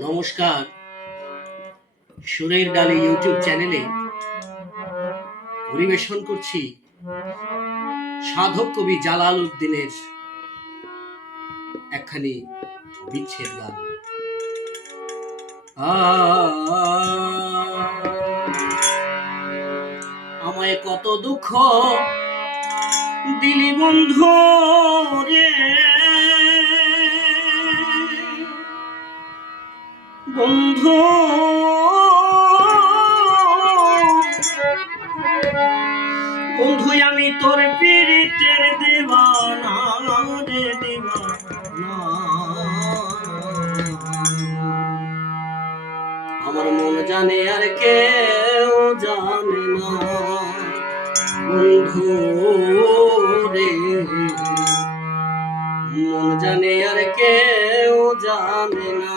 নমস্কার, সুরের ডালি ইউটিউব চ্যানেলে পরিবেশন করছি সাধক কবি জালাল উদ্দিনের একখানি বিচ্ছেদ গান। আমায় কত দুঃখ দিলি বন্ধু রে বন্ধু, বন্ধু আমি তোর পীড়িতের দিওয়ানা রে দিওয়ানা। আমার মন জানে আর কেউ জানে না বন্ধু রে, মন জানে আর কেউ জানে না।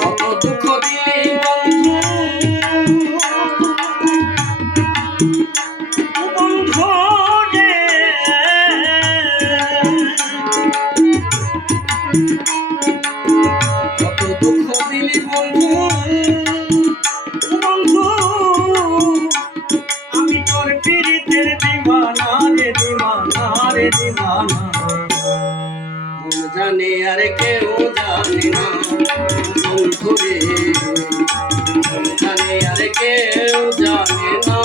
কত দুঃখ দিলি বন্ধু বন্ধু রে, কত দুঃখ দিলি বন্ধু বন্ধু, আমি তোর পীড়িতের দিওয়ানা রে দিওয়ানা রে দিওয়ানা। মন জানে আর কেউ জানে না বন্ধু রে, মন জানে আর কেউ জানে না।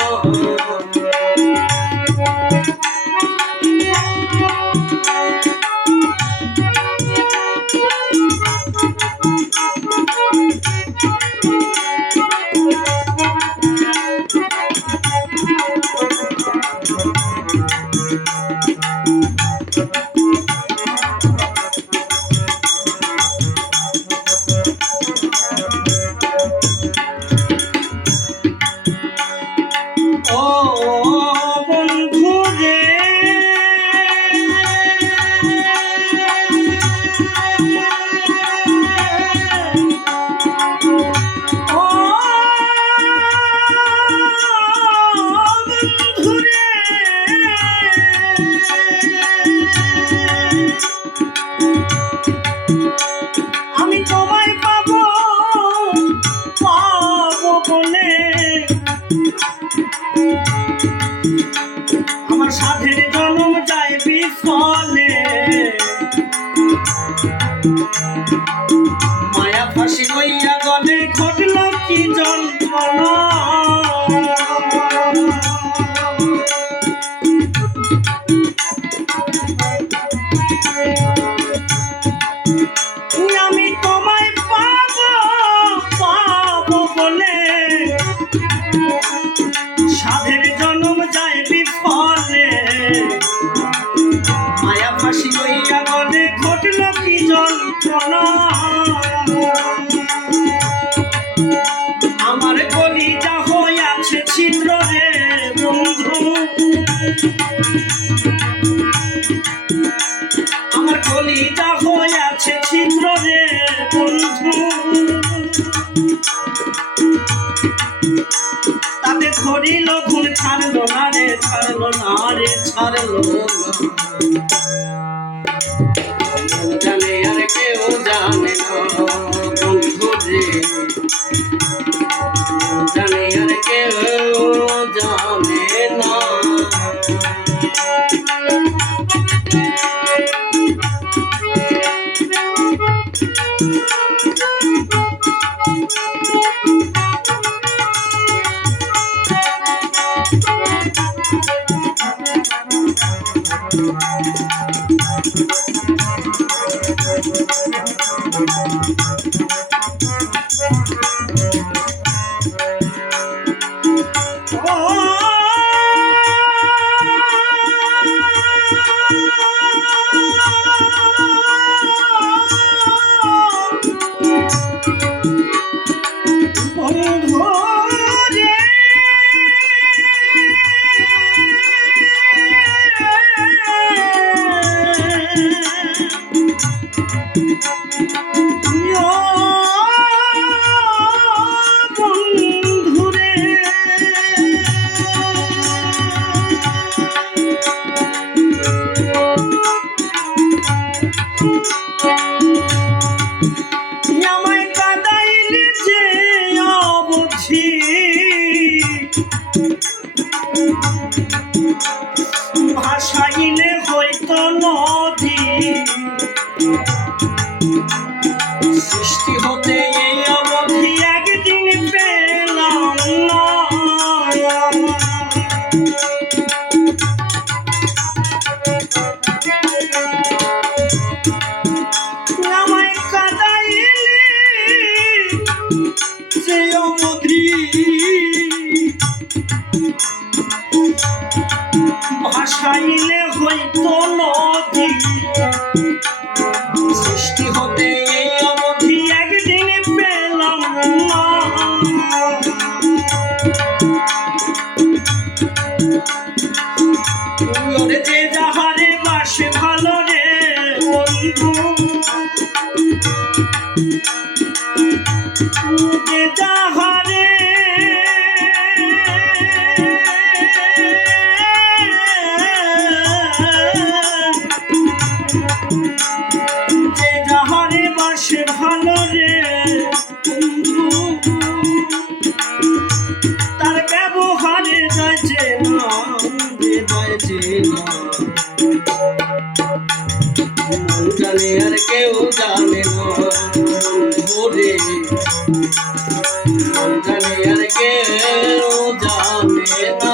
আমি তোমায় পাবো পাবো বলে আমার সাধের জন্ম যায় বিফলে, মায়া ফাঁসি লইয়া গলে ঘটল কি যন্ত্রণা। আমি তোমায় পাবো পাবো বলে সাধের জন্ম যায় বিফলে, মায়া ফাঁসি লইয়া গলে ঘটল কি যন্ত্রণা। আমার কলিজা হইয়াছে ছিদ্র রে বন্ধু, আমার কলিজা হইয়াছে ছিদ্র রে বন্ধু, তাতে ধরিল ঘুম ছাড়লো না রে ছাড়লো না রে ছাড়লো না। মন জানে আর কেউ জানে না বন্ধু রে, মন জানে আর কেউ জানে না। আমায় কাঁদাইলে যে অবধি ভাসাইলে হয়তো নদী সৃষ্টি হতে এই অবধি একদিন পেলাম না আমায় কাঁদাইলে যে অবধি ভাসাইলে হইতো নদী সৃষ্টি হতে এই অবধি একদিন পেলাম না ওরে যে যাহারে বাসে ভালো রে বন্ধু যে যাহারে যে যাহারে বাসে ভালো রে বন্ধু তার ব্যবহারে যাইছে না যাইছে না মন জানে আর কেউ জানে না বন্ধুরে মন জানে আর কেউ জানে না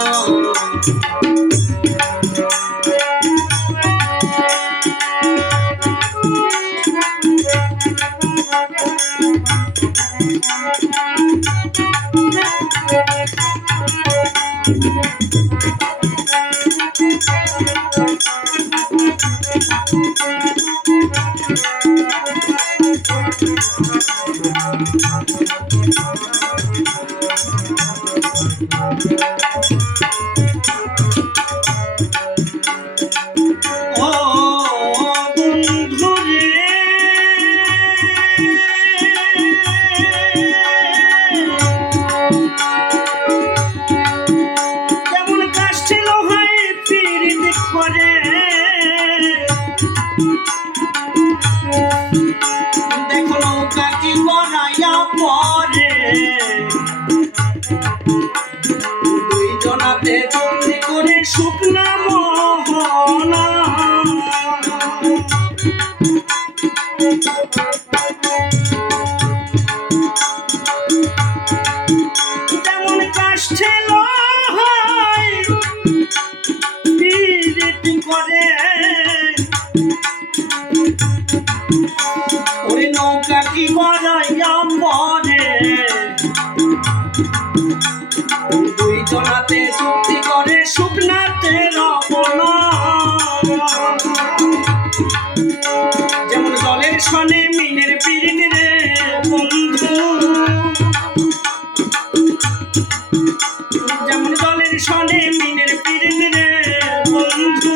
ও বন্ধুরে যেমন কাষ্ঠে লোহায় পীড়িত করে দেখো নৌকা কি বড়াইয়া পরে দুইজনাতে চুক্তি করে শুকনা মোহনা যেমন কাষ্ঠে লোহায় পীড়িত করে ওরে নৌকা কি বড়াইয়া পরে দুইজনাতে চুক্তি করে শুকনাতে রবনা যেমন জলের সনে মিনের পীড়িত রে বন্ধু যেমন জলের সনে মিনের পীড়িত রে বন্ধু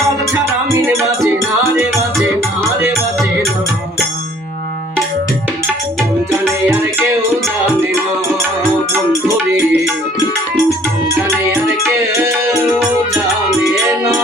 জল ছাড়া মিন বাজে না রে বাজে না রে বাজে না মন জানে আর কেউ জানে না বন্ধুরে মন জানে আর কেউ জানে না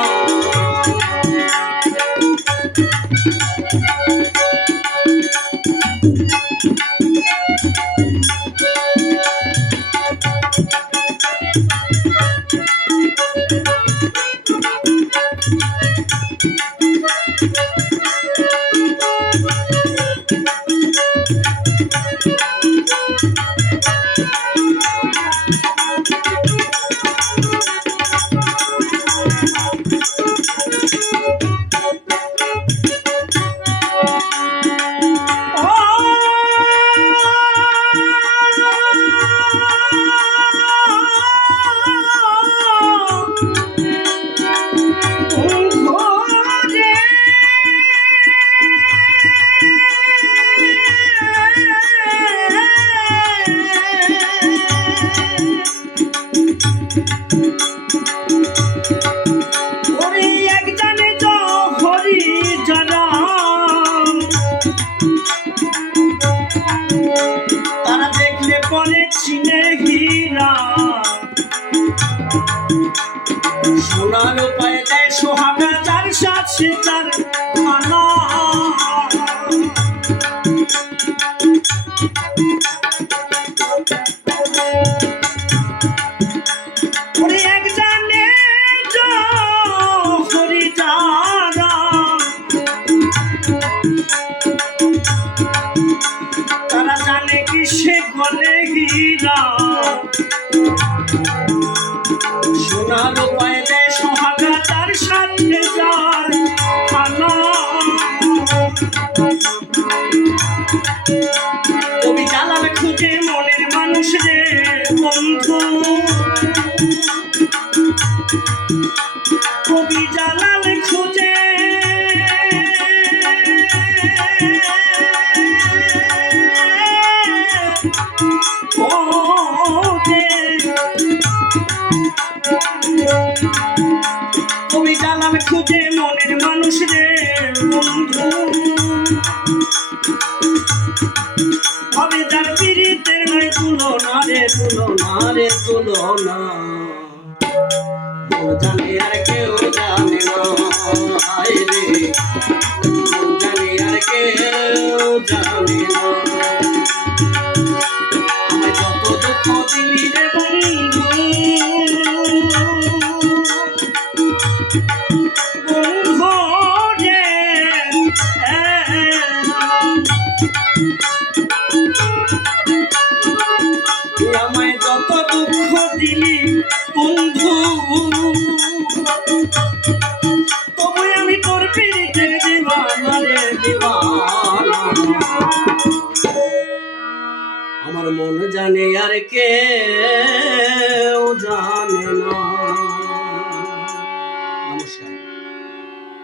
পায়ে দেয় সোহাগা যার সাথ সে তার মানা ওরে এক জানে হরি যারা তারা জানে কি সে গলে হীরা সোনার পায়ে দেয় সোহাগা তার সাথে যার খানা কবি জালাল খুঁজে মনের মানুষ রে বন্ধু কবি জালাল খুঁজে কবি জালাল খুঁজে মনের মানুষ রে বন্ধু হবে যার পীড়িতের নয় তুলনা রে তুলনা রে তুলনা মন জানে আর কেউ জানে না হায় রে মন জানে আর কেউ জানে না আমায় যত দুঃখ দিলি রে বন্ধু বন্ধু রে আমায় যত দুঃখ দিলি বন্ধু তবু আমি তোর পীড়িতের দিওয়ানা রে দিওয়ানা আমার মন জানে আর কেউ জানে না। নমস্কার।